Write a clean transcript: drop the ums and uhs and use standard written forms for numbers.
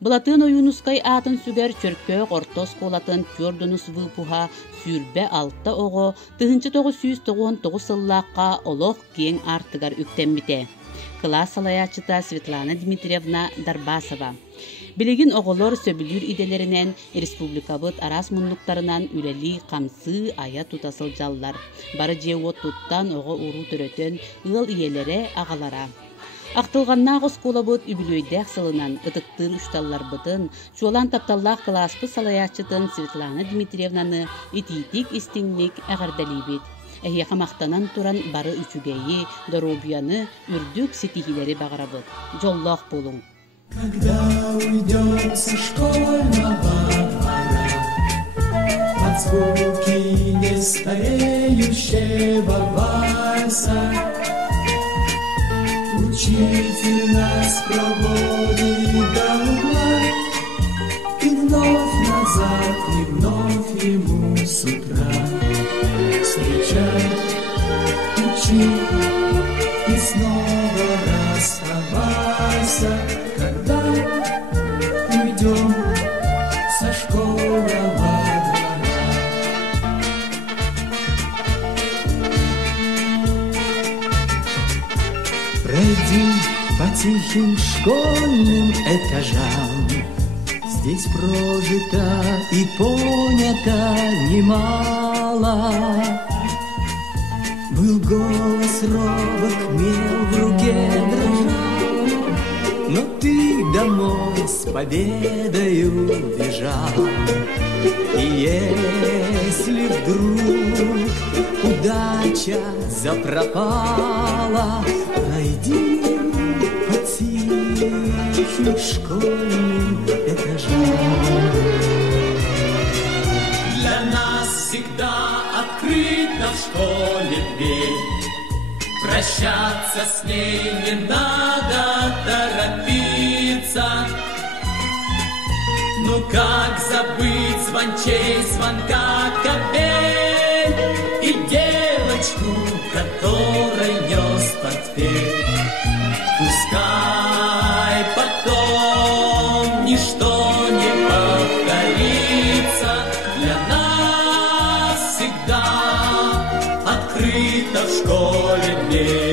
Булатын оюнускай атын сүгер чөркөк ортос колатын Фьордонус выпуха сүрбе алта ого 1999 сыллаққа олох кең артыгар үктеммите. Класс салаячыта Светлана Дмитриевна Дарбасова. Билигин оголор сөбүлүр иделеринен республикабыт арас муннуктарынан үлели камсы ая тутасыл жаллар. Бары жеот туттан ого уру төрөтөн ыл иелере агалара. Ақтылғаннағы сколабыт үбілөйдәк сылынан ытыктын үшталлар бытын, чуалан тапталлақ класспы салаячытын Светлана Дмитриевнаны ититик истинник әғардалибет. Әйеқа мақтанан туран бары үчүгейі, доробияны үрдік сетихилері бағарабыт. Жоллақ болуң. Когда уйдем со школьного двора, под звуки нестареющего вальса, учитель нас проводит до угла, и вновь назад, и вновь ему с утра встречать, учить и снова расставайся, когда уйдем со школьного двора. Пройди по тихим школьным этажам, здесь прожито и понято немало. Был голос робок, мел в руке дрожал, но ты домой с победою бежал. И если вдруг удача запропала, пройди по тихим школьным этажам. Для нас всегда открыта в школе дверь, прощаться с ней не надо торопиться. Ну как забыть звончей звонка капель и девочку, которой нес портфель. Пускай потом ничто не повторится, для нас всегда открыта в школе дверь.